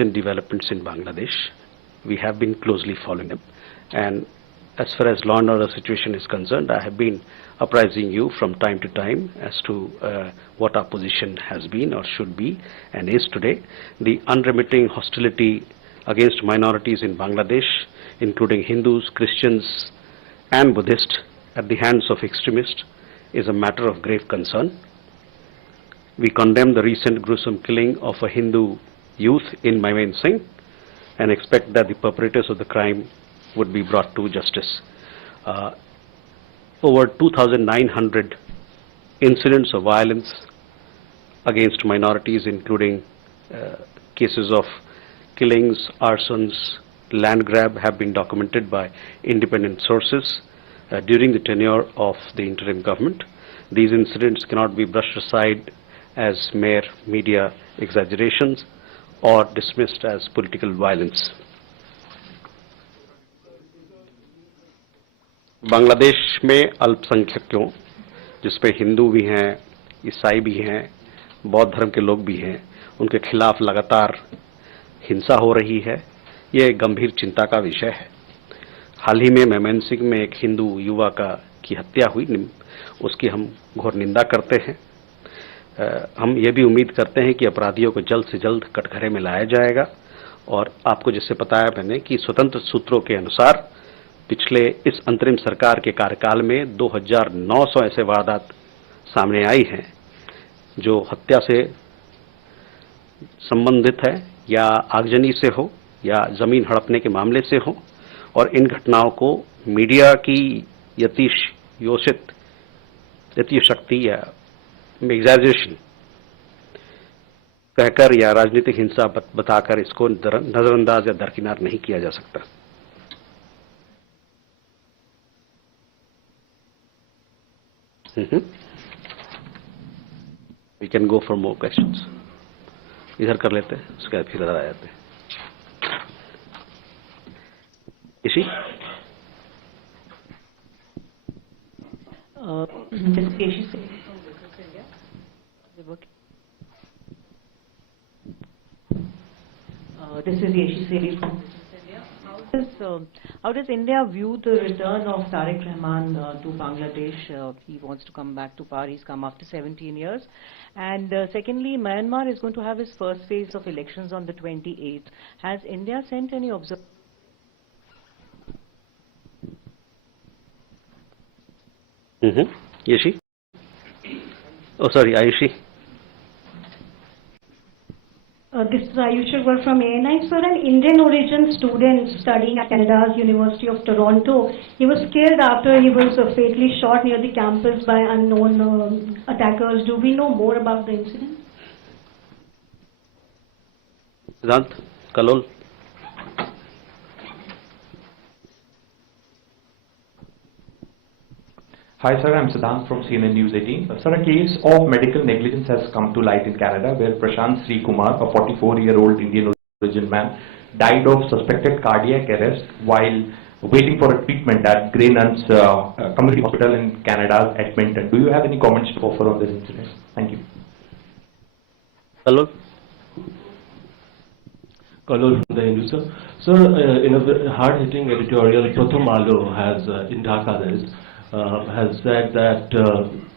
recent developments in Bangladesh. We have been closely following them. And as far as law and order situation is concerned, I have been apprising you from time to time as to what our position has been or should be and is today. The unremitting hostility against minorities in Bangladesh, including Hindus, Christians, and Buddhists, at the hands of extremists, is a matter of grave concern. We condemn the recent gruesome killing of a Hindu youth in Singh and expect that the perpetrators of the crime would be brought to justice. Over 2,900 incidents of violence against minorities, including cases of killings, arsons, land grab, have been documented by independent sources during the tenure of the interim government. These incidents cannot be brushed aside as mere media exaggerations or dismissed as political violence. Bangladesh में अल्पसंख्यकों, जिसमें हिंदू भी हैं, ईसाई भी हैं, बौद्ध धर्म के लोग भी हैं, उनके खिलाफ लगातार हिंसा हो रही है। ये गंभीर चिंता का विषय है। हाल ही में मेमनसिंह में एक हिंदू युवा की हत्या हुई, उसकी हम घोर निंदा करते हैं। हम ये भी उम्मीद करते हैं कि अपराधियों को जल्द से जल्द कटघरे में लाया जाएगा। और आपको जैसे बताया मैंने कि स्वतंत्र सूत्रों के अनुसार पिछले इस अंतरिम सरकार के कार्यकाल में 2900 ऐसे वारदात सामने आई हैं जो हत्या से संबंधित है या आगजनी से हो या जमीन हड़पने के मामले से हो। और इन घटनाओं को मीडिया की यतिशक्ति या एग्जैजरेशन कहकर या राजनीतिक हिंसा बताकर इसको नजरअंदाज या दरकिनार नहीं किया जा सकता। We can go for more questions. इधर कर लेते हैं, उसके बाद फिर इधर आ जाते हैं। इसी This is Yeshi Seri from India. How does India view the return of Tariq Rahman to Bangladesh? He wants to come back to power. He's come after 17 years. And secondly, Myanmar is going to have its first phase of elections on the 28th. Has India sent any observers? Yeshi? Oh, sorry, Ayushi. This is Ayushi from ANI. Sir, an Indian origin student studying at Canada's University of Toronto, he was killed after he was fatally shot near the campus by unknown attackers. Do we know more about the incident? Siddhant, Kalol. Hi sir, I'm Siddhant from CNN News 18. Sir, a case of medical negligence has come to light in Canada where Prashant Sri Kumar, a 44-year-old Indian origin man, died of suspected cardiac arrest while waiting for a treatment at Grey Nuns Community Hospital in Canada's Edmonton. Do you have any comments to offer on this incident? Thank you. Hello. Kalol from the Hindu, sir. Sir, in a hard-hitting editorial, Pratham Alo has, in Dhaka has said that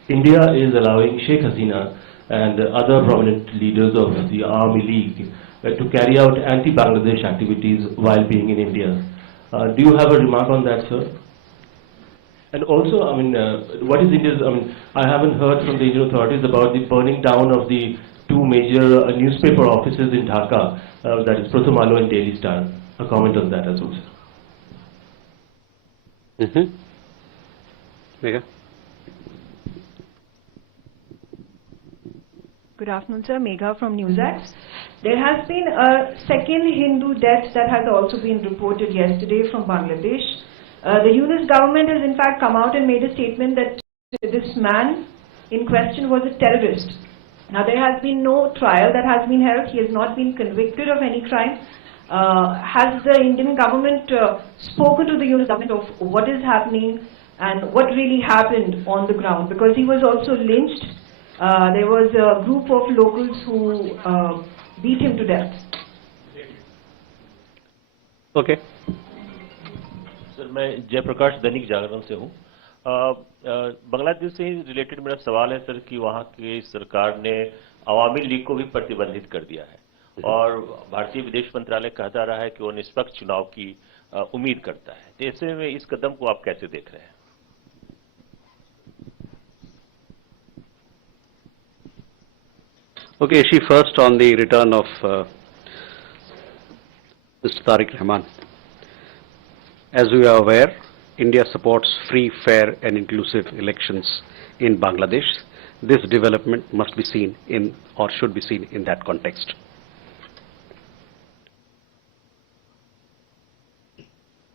India is allowing Sheikh Hasina and other prominent leaders of the Army League to carry out anti-Bangladesh activities while being in India. Do you have a remark on that, sir? And also, I mean, what is India's, I mean, I haven't heard from the Indian authorities about the burning down of the two major newspaper offices in Dhaka, that is Pratham Alo and Daily Star. A comment on that as well, sir. Good afternoon, sir. Megha from News18. There has been a second Hindu death that has also been reported yesterday from Bangladesh. The Yunus government has in fact come out and made a statement that this man in question was a terrorist. Now there has been no trial that has been held. He has not been convicted of any crime. Has the Indian government spoken to the Yunus government of what is happening and what really happened on the ground? Because he was also lynched. There was a group of locals who beat him to death. Okay. Sir मैं जयप्रकाश दैनिक जागरण से हूँ। बांग्लादेश से ही related मेरा सवाल है sir कि वहाँ की सरकार ने अवामी लीग को भी प्रतिबंधित कर दिया है और भारतीय विदेश मंत्रालय कहता रहा है कि वो निष्पक्ष चुनाव की उम्मीद करता है। तो ऐसे में इस कदम को आप कैसे देख रहे हैं? Okay, she first on the return of Mr. Tariq Rahman. As we are aware, India supports free, fair and inclusive elections in Bangladesh. This development must be seen in or should be seen in that context.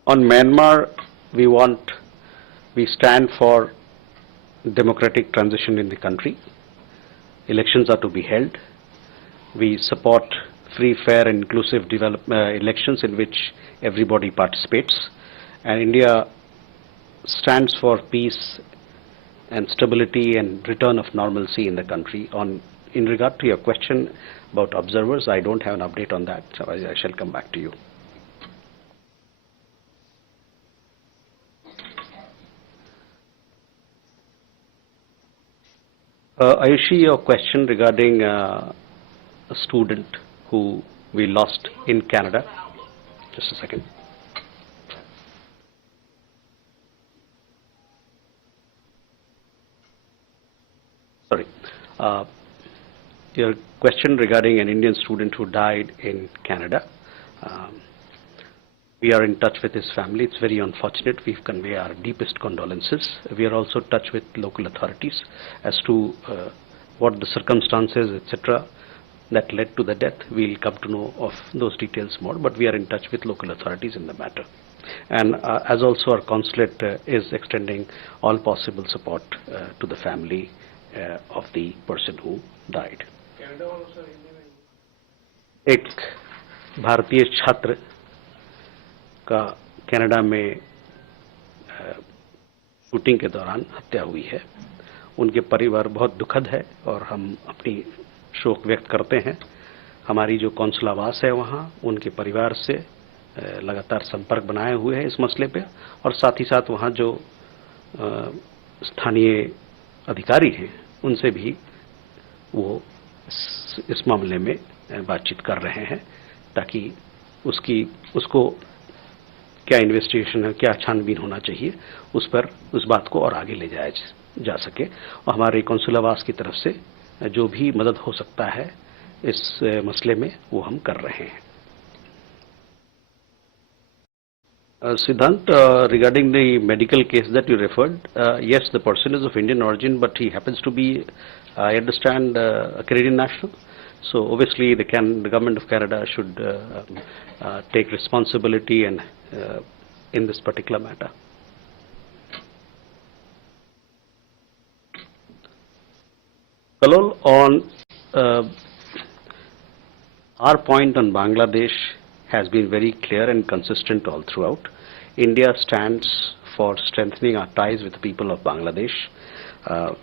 On Myanmar, we stand for democratic transition in the country. Elections are to be held. We support free, fair and inclusive elections in which everybody participates. And India stands for peace and stability and return of normalcy in the country. In regard to your question about observers, I don't have an update on that, so I shall come back to you. Ayushi, your question regarding a student who we lost in Canada. Just a second. Sorry. Your question regarding an Indian student who died in Canada. We are in touch with his family. It's very unfortunate. We convey our deepest condolences. We are also in touch with local authorities as to what the circumstances, etc., that led to the death. We'll come to know of those details more, but we are in touch with local authorities in the matter. And as also our consulate is extending all possible support to the family of the person who died. एक भारतीय छात्र का Canada में shooting के दौरान हत्या हुई है। उनके परिवार बहुत दुखद है और हम अपनी शोक व्यक्त करते हैं। हमारी जो कौंसलावास है वहाँ उनके परिवार से लगातार संपर्क बनाए हुए हैं इस मसले पे और साथ ही साथ वहाँ जो स्थानीय अधिकारी हैं उनसे भी वो इस मामले में बातचीत कर रहे हैं ताकि उसको क्या इन्वेस्टिगेशन है, क्या छानबीन होना चाहिए, उस बात को और आगे ले जाया जा सके। और हमारे कौंसलावास की तरफ से जो भी मदद हो सकता है इस मसले में वो हम कर रहे हैं। Siddhant, regarding the medical case that you referred, yes, the person is of Indian origin, but he happens to be, I understand, a Canadian national. So obviously the government of Canada should take responsibility and in this particular matter. Kalol, on our point on Bangladesh has been very clear and consistent all throughout. India stands for strengthening our ties with the people of Bangladesh.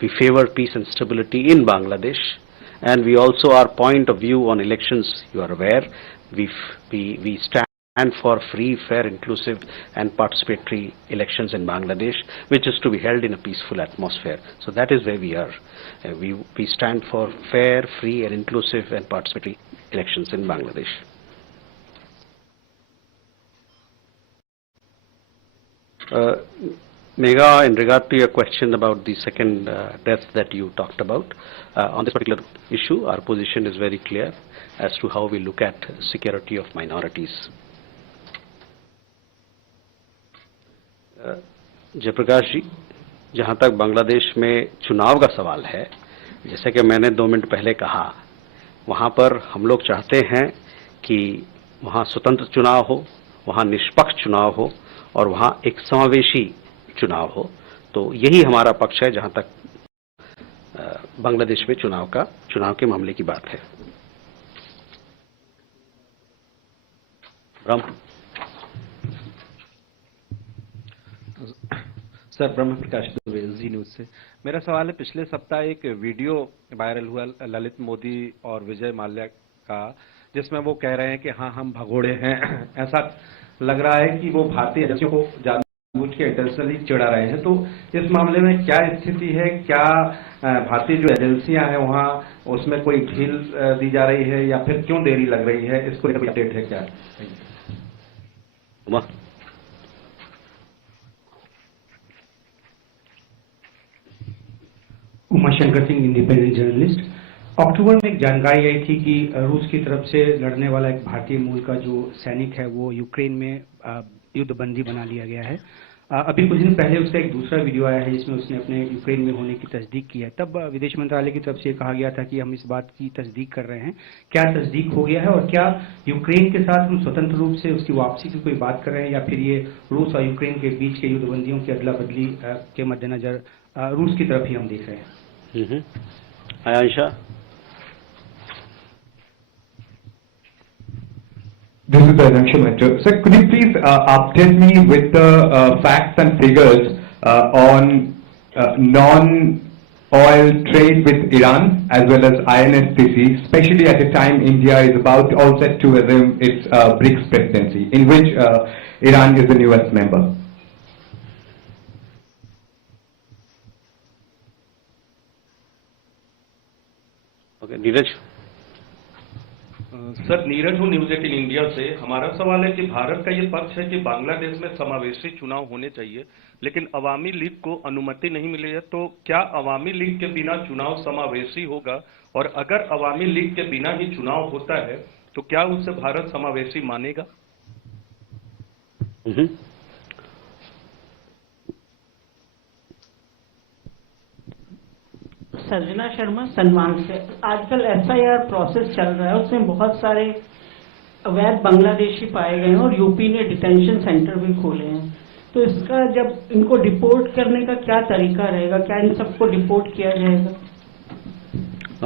We favor peace and stability in Bangladesh, and we also, our point of view on elections, you are aware, we stand for free, fair, inclusive and participatory elections in Bangladesh, which is to be held in a peaceful atmosphere. So that is where we are. We stand for fair, free and inclusive and participatory elections in Bangladesh. MEA, in regard to your question about the second death that you talked about, on this particular issue, our position is very clear as to how we look at security of minorities. Jayaprakash जी, जहाँ तक बांग्लादेश में चुनाव का सवाल है, जैसे कि मैंने 2 मिनट पहले कहा, वहाँ पर हम लोग चाहते हैं कि वहाँ स्वतंत्र चुनाव हो, वहाँ निष्पक्ष चुनाव हो और वहाँ एक समावेशी चुनाव हो। तो यही हमारा पक्ष है जहाँ तक बांग्लादेश में चुनाव के मामले की बात है। सर, ब्रह्म प्रकाश दुबे, जी न्यूज से। मेरा सवाल है, पिछले सप्ताह एक वीडियो वायरल हुआ ललित मोदी और विजय माल्या का, जिसमें वो कह रहे हैं कि हाँ हम भगोड़े हैं। ऐसा लग रहा है कि वो भारतीय एजेंसियों को जानबूझ के इंटेंशनली चिढ़ा रहे हैं। तो इस मामले में क्या स्थिति है? क्या भारतीय जो एजेंसियां हैं वहाँ उसमें कोई ढील दी जा रही है या फिर क्यों देरी लग रही है? इसको लेकर अपडेट है क्या? Umashankar Singh, independent journalist. अक्टूबर में एक जानकारी आई थी कि रूस की तरफ से लड़ने वाला एक भारतीय मूल का जो सैनिक है वो यूक्रेन में युद्धबंदी बना लिया गया है। अभी कुछ दिन पहले उसका एक दूसरा वीडियो आया है जिसमें उसने अपने यूक्रेन में होने की तस्दीक की है। तब विदेश मंत्रालय की तरफ से कहा गया था कि हम इस बात की तस्दीक कर रहे हैं। क्या तस्दीक हो गया है और क्या यूक्रेन के साथ हम स्वतंत्र रूप से उसकी वापसी की कोई बात कर रहे हैं या फिर ये रूस और यूक्रेन के बीच के युद्धबंदियों की अदला बदली के मद्देनजर रूस की तरफ ही हम देख रहे हैं? आयांशा। This is Ayanksha Mitra. Sir, could you please update me with the facts and figures on non-oil trade with Iran as well as INSTC, especially at the time India is about all set to assume its BRICS presidency, in which Iran is the newest member? Okay, Neeraj. Sir, Neeraj हूँ news 18 India से। हमारा सवाल है कि भारत का ये पक्ष है कि बांग्लादेश में समावेशी चुनाव होने चाहिए, लेकिन अवामी लीग को अनुमति नहीं मिली है। तो क्या अवामी लीग के बिना चुनाव समावेशी होगा? और अगर अवामी लीग के बिना ही चुनाव होता है तो क्या उसे भारत समावेशी मानेगा? सर्जना शर्मा, सन्मान से। आजकल एसआईआर प्रोसेस चल रहा है, उसमें बहुत सारे अवैध बांग्लादेशी पाए गए हैं और यूपी ने डिटेंशन सेंटर भी खोले हैं। तो इसका जब इनको डिपोर्ट करने का क्या तरीका रहेगा? क्या इन सबको डिपोर्ट किया जाएगा?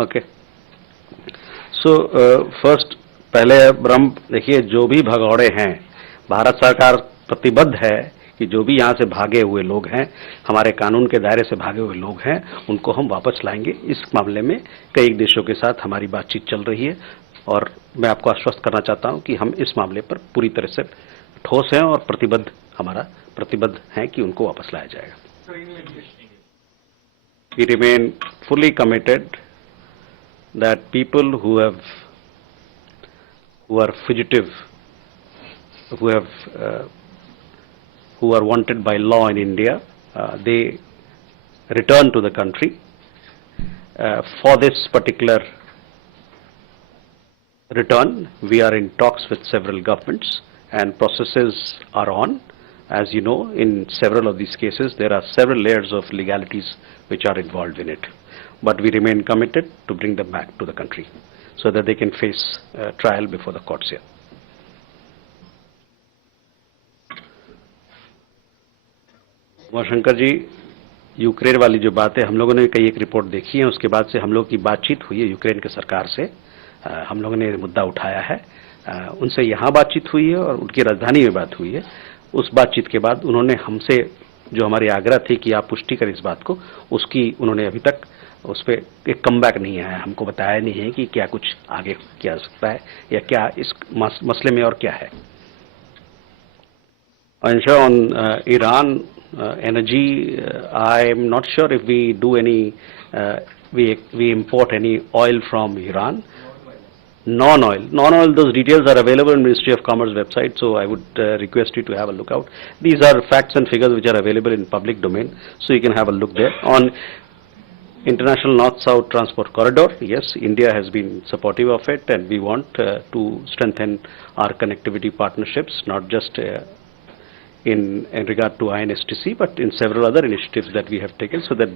ओके, सो फर्स्ट पहले ब्रह्म देखिए, जो भी भगौड़े हैं, भारत सरकार प्रतिबद्ध है कि जो भी यहाँ से भागे हुए लोग हैं, हमारे कानून के दायरे से भागे हुए लोग हैं, उनको हम वापस लाएंगे। इस मामले में कई देशों के साथ हमारी बातचीत चल रही है और मैं आपको आश्वस्त करना चाहता हूं कि हम इस मामले पर पूरी तरह से ठोस हैं और हमारा प्रतिबद्ध है कि उनको वापस लाया जाएगा। We remain fully committed that people who are fugitive, who are wanted by law in India, they return to the country. For this particular return, we are in talks with several governments and processes are on. As you know, in several of these cases, there are several layers of legalities which are involved in it. But we remain committed to bring them back to the country so that they can face trial before the courts here. Shankar ji, Ukraine वाली जो बात है, हम लोगों ने कई एक report देखी है, उसके बाद से हम लोग की बातचीत हुई है यूक्रेन के सरकार से। हम लोगों ने मुद्दा उठाया है, उनसे यहाँ बातचीत हुई है और उनकी राजधानी में बात हुई है। उस बातचीत के बाद उन्होंने हमसे जो हमारी आग्रह थी कि आप पुष्टि करें इस बात को, उसकी उन्होंने अभी तक उस पर एक कमबैक नहीं आया, हमको बताया नहीं है कि क्या कुछ आगे किया जा सकता है या क्या इस मसले में और क्या है। On Iran energy, I am not sure if we do any, we import any oil from Iran. Non-oil, those details are available in Ministry of Commerce website, so I would request you to have a look out. These are facts and figures which are available in public domain, so you can have a look there. On International North-South Transport Corridor, yes, India has been supportive of it, and we want to strengthen our connectivity partnerships, not just in regard to INSTC, but in several other initiatives that we have taken, so that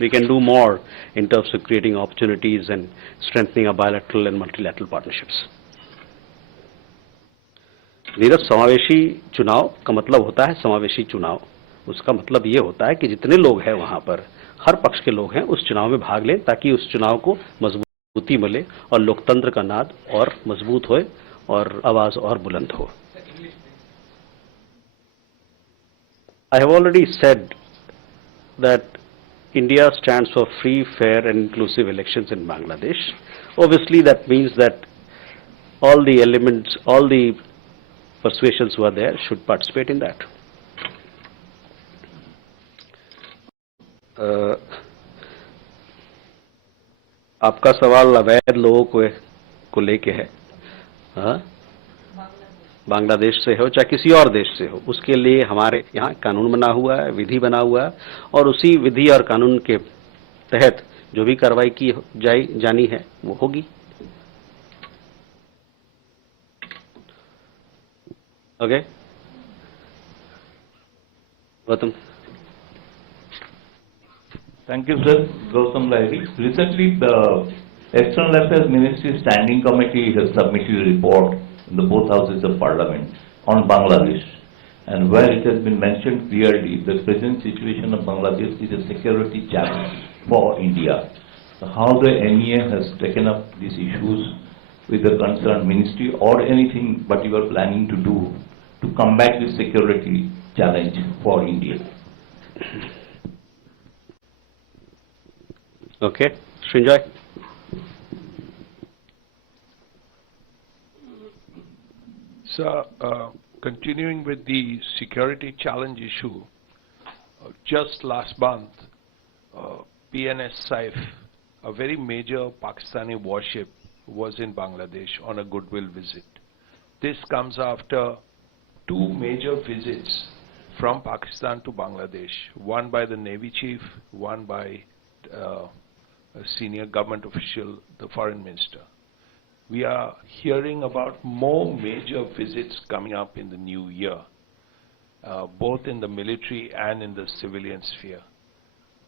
we can do more in terms of creating opportunities and strengthening our bilateral and multilateral partnerships. Neeraj, समावेशी चुनाव का मतलब होता है समावेशी चुनाव। उसका मतलब ये होता है कि जितने लोग हैं वहां पर, हर पक्ष के लोग हैं, उस चुनाव में भाग लें ताकि उस चुनाव को मजबूती मिले और लोकतंत्र का नाद और मजबूत होए और आवाज और बुलंद हो। I have already said that India stands for free, fair and inclusive elections in Bangladesh. Obviously that means that all the elements, all the persuasions who are there should participate in that. आपका सवाल अवैध लोगों को लेके है, हाँ? बांग्लादेश से हो चाहे किसी और देश से हो, उसके लिए हमारे यहाँ कानून बना हुआ है, विधि बना हुआ है, और उसी विधि और कानून के तहत जो भी कार्रवाई की जानी है वो होगी. Okay, Gautam. Thank you, sir. Gautam Lahiri. Recently, the External Affairs Ministry Standing Committee has submitted a report in the both houses of Parliament on Bangladesh, and where it has been mentioned clearly the present situation of Bangladesh is a security challenge for India. So how the MEA has taken up these issues with the concerned ministry, or anything what you are planning to do to combat this security challenge for India? Okay, Srinjoy. So, continuing with the security challenge issue, just last month, PNS Saif, a very major Pakistani warship, was in Bangladesh on a goodwill visit. This comes after two major visits from Pakistan to Bangladesh, one by the Navy chief, one by a senior government official, the foreign minister. We are hearing about more major visits coming up in the new year, both in the military and in the civilian sphere.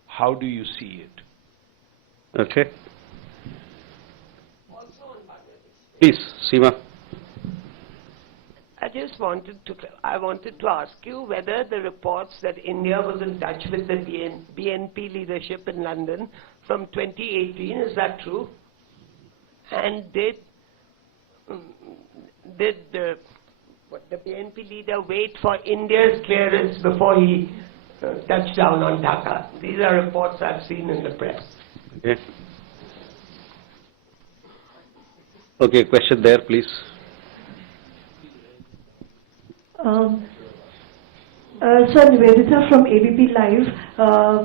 How do you see it? Okay. Please, Seema. I wanted to ask you whether the reports that India was in touch with the BNP leadership in London from 2018, is that true? And did the BNP leader wait for India's clearance before he touched down on Dhaka? These are reports I've seen in the press. Okay. Okay, question there, please. Sir, Nivedita from ABP Live.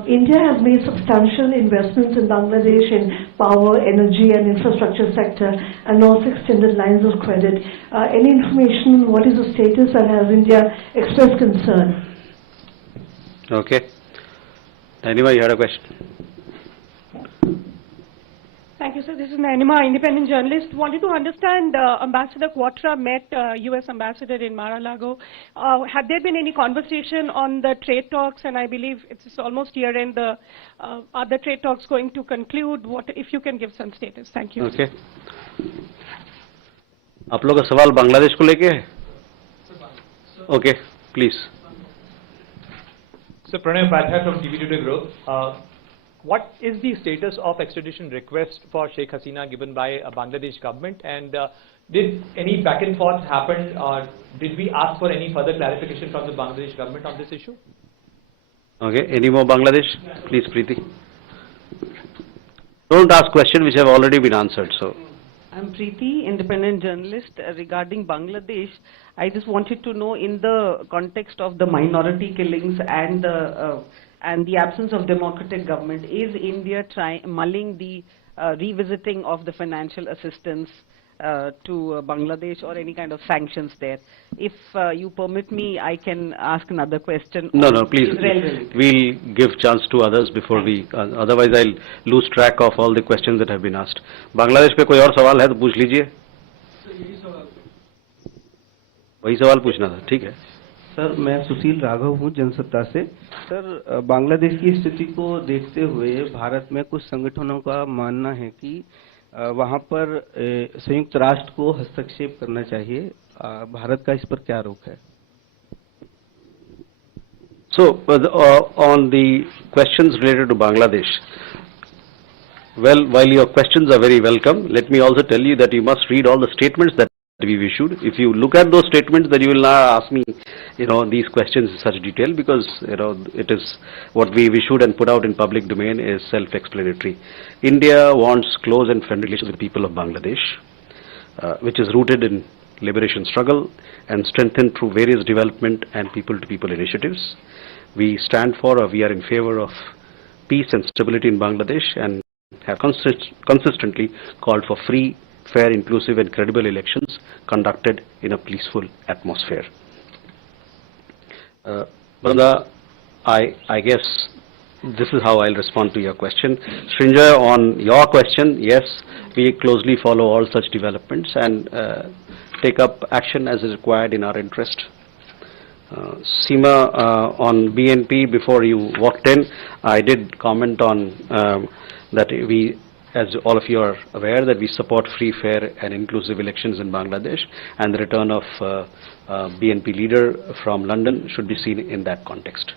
India has made substantial investments in Bangladesh in power, energy and infrastructure sector, and also extended lines of credit. Any information on what is the status, and has India expressed concern? Okay. Anyway, you had a question. Thank you, sir. This is Nainima, independent journalist. Wanted to understand, Ambassador Quatra met U.S. Ambassador in Mar-a-Lago. Have there been any conversation on the trade talks? And I believe it's almost year-end. Are the trade talks going to conclude? What, if you can give some status? Thank you. Okay. आप लोग का सवाल बांग्लादेश को लेके है? Okay, please. Sir, Pranay Upadhyay from TV Today Growth. What is the status of extradition request for Sheikh Hasina given by Bangladesh government, and did any back and forth happen, or did we ask for any further clarification from the Bangladesh government on this issue? Okay, any more Bangladesh? Please, Preeti. Don't ask questions which have already been answered. So. I'm Preeti, independent journalist. Regarding Bangladesh, I just wanted to know, in the context of the minority killings and the absence of democratic government, is India mulling the revisiting of the financial assistance to Bangladesh, or any kind of sanctions there? If you permit me, I can ask another question. No, please. We'll give chance to others before we. Otherwise, I'll lose track of all the questions that have been asked. Bangladesh पे कोई और सवाल है तो पूछ लीजिए. वही सवाल पूछना था, ठीक है? सर, मैं सुशील राघव हूँ जनसत्ता से. सर, बांग्लादेश की स्थिति को देखते हुए भारत में कुछ संगठनों का मानना है कि वहाँ पर संयुक्त राष्ट्र को हस्तक्षेप करना चाहिए. भारत का इस पर क्या रोक है? So, on the questions related to Bangladesh, well, while your questions are very welcome, let me also tell you that you must read all the statements that we've issued. If you look at those statements, then you will not ask me, these questions in such detail, because, it is what we've issued and put out in public domain is self-explanatory. India wants close and friendly relations with the people of Bangladesh. which is rooted in liberation struggle and strengthened through various development and people-to-people initiatives. We stand for, or we are in favor of peace and stability in Bangladesh and have consistently called for free, fair, inclusive and credible elections conducted in a peaceful atmosphere. Branda, I guess this is how I'll respond to your question. Srinjoy, on your question, yes, we closely follow all such developments and take up action as is required in our interest. Seema, on BNP, before you walked in, I did comment on that we, as all of you are aware, that we support free, fair and inclusive elections in Bangladesh, and the return of BNP leader from London should be seen in that context.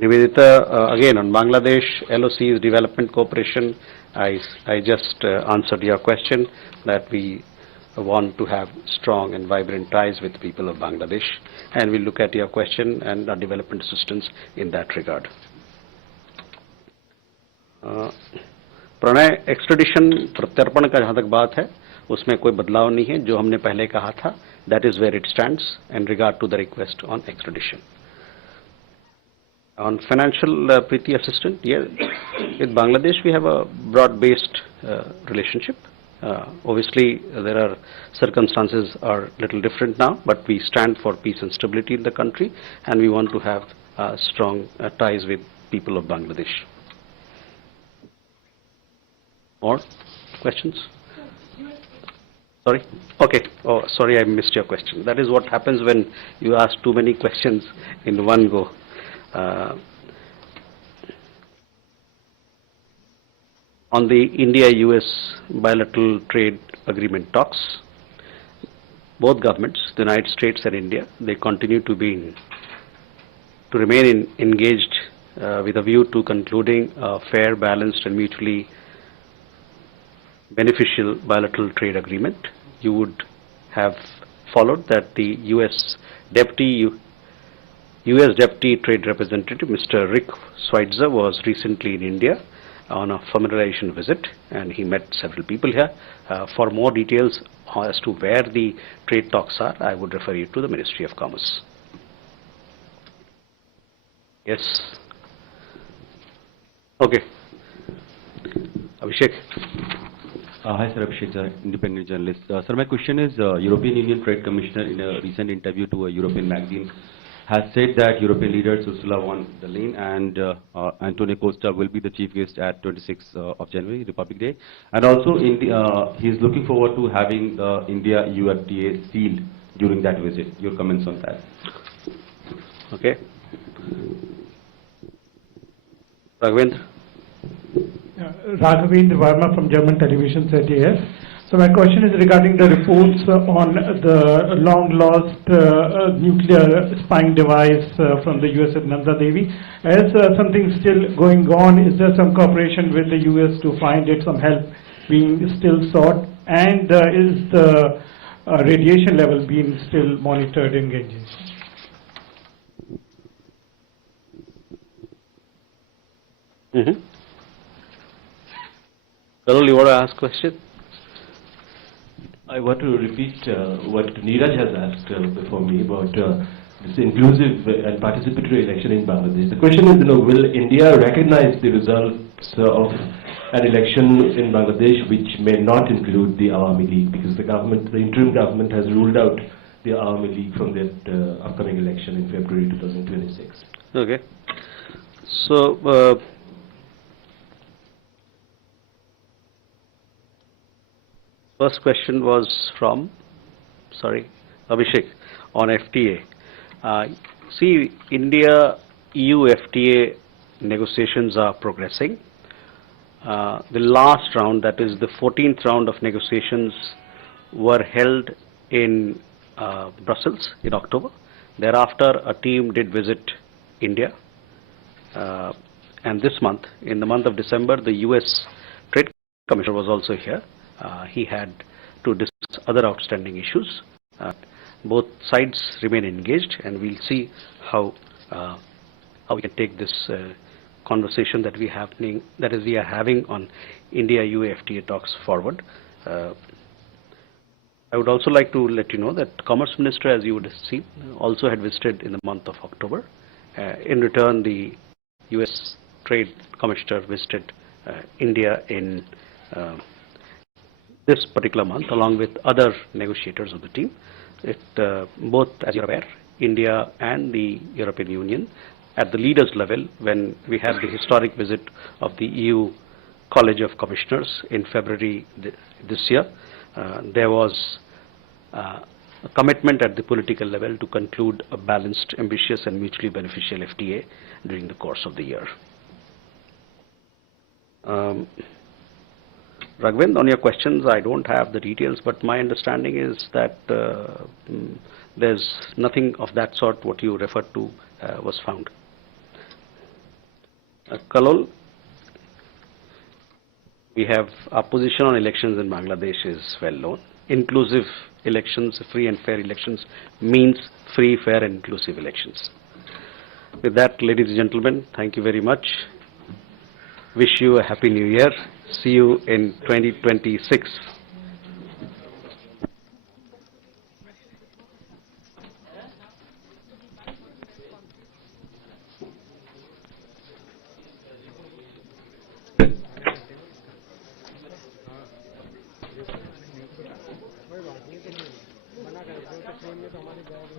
Nivedita, again on Bangladesh, LOC's development cooperation, I just answered your question that we want to have strong and vibrant ties with the people of Bangladesh, and we'll look at your question and our development assistance in that regard. Pranay extradition प्रत्यर्पण का जहाँ तक बात है उसमें कोई बदलाव नहीं है, जो हमने पहले कहा था, that is where it stands in regard to the request on extradition. On financial Preeti assistance, yeah, with Bangladesh we have a broad-based relationship. Obviously, there are circumstances are a little different now, but we stand for peace and stability in the country, and we want to have strong ties with people of Bangladesh. More questions? Sorry? Okay. Oh, sorry, I missed your question. That is what happens when you ask too many questions in one go. On the India-US bilateral trade agreement talks, both governments, the United States and India, they continue to remain engaged with a view to concluding a fair, balanced and mutually beneficial bilateral trade agreement. You would have followed that the US Deputy Trade Representative, Mr. Rick Schweitzer, was recently in India on a familiarization visit, and he met several people here. For more details as to where the trade talks are, I would refer you to the Ministry of Commerce. Yes. Okay. Abhishek. Hi, sir. Abhishek, independent journalist. Sir, my question is, European Union Trade Commissioner in a recent interview to a European magazine has said that European leaders Ursula von der Leyen and Antonio Costa will be the chief guest at 26th of January, Republic Day. And also, he is looking forward to having the India-EU FTA sealed during that visit. Your comments on that? Okay. Raghavendra. Raghavendra Verma from German television ZDF. So my question is regarding the reports on the long-lost nuclear spying device from the US at Nanda Devi. Is something still going on? Is there some cooperation with the US to find it, some help being still sought? And is the radiation level being still monitored and engaged? Karul, you want to ask a question? I want to repeat what Neeraj has asked before me about this inclusive and participatory election in Bangladesh. The question is, will India recognize the results of an election in Bangladesh which may not include the Awami League, because the interim government has ruled out the Awami League from that upcoming election in February 2026. Okay. So, first question was from, sorry, Abhishek, on FTA. See, India-EU FTA negotiations are progressing. The last round, that is the 14th round of negotiations, were held in Brussels in October. Thereafter, a team did visit India. And this month, in the month of December, the US Trade Commissioner was also here. He had to discuss other outstanding issues. Both sides remain engaged, and we'll see how we can take this conversation that we are having on India-EU FTA talks forward. I would also like to let you know that Commerce Minister, as you would have seen, also had visited in the month of October. In return, the US Trade Commissioner visited India in this particular month, along with other negotiators of the team. Both, as you're aware, India and the European Union, at the leaders level, when we had the historic visit of the EU College of Commissioners in February this year, there was a commitment at the political level to conclude a balanced, ambitious and mutually beneficial FTA during the course of the year. Raghavan, on your questions, I don't have the details, but my understanding is that there's nothing of that sort what you referred to was found. Kalol, we have our position on elections in Bangladesh is well known. Inclusive elections, free and fair elections means free, fair and inclusive elections. With that, ladies and gentlemen, thank you very much. Wish you a happy new year. See you in 2026. बना कर तो frame में तो हमारे बहुत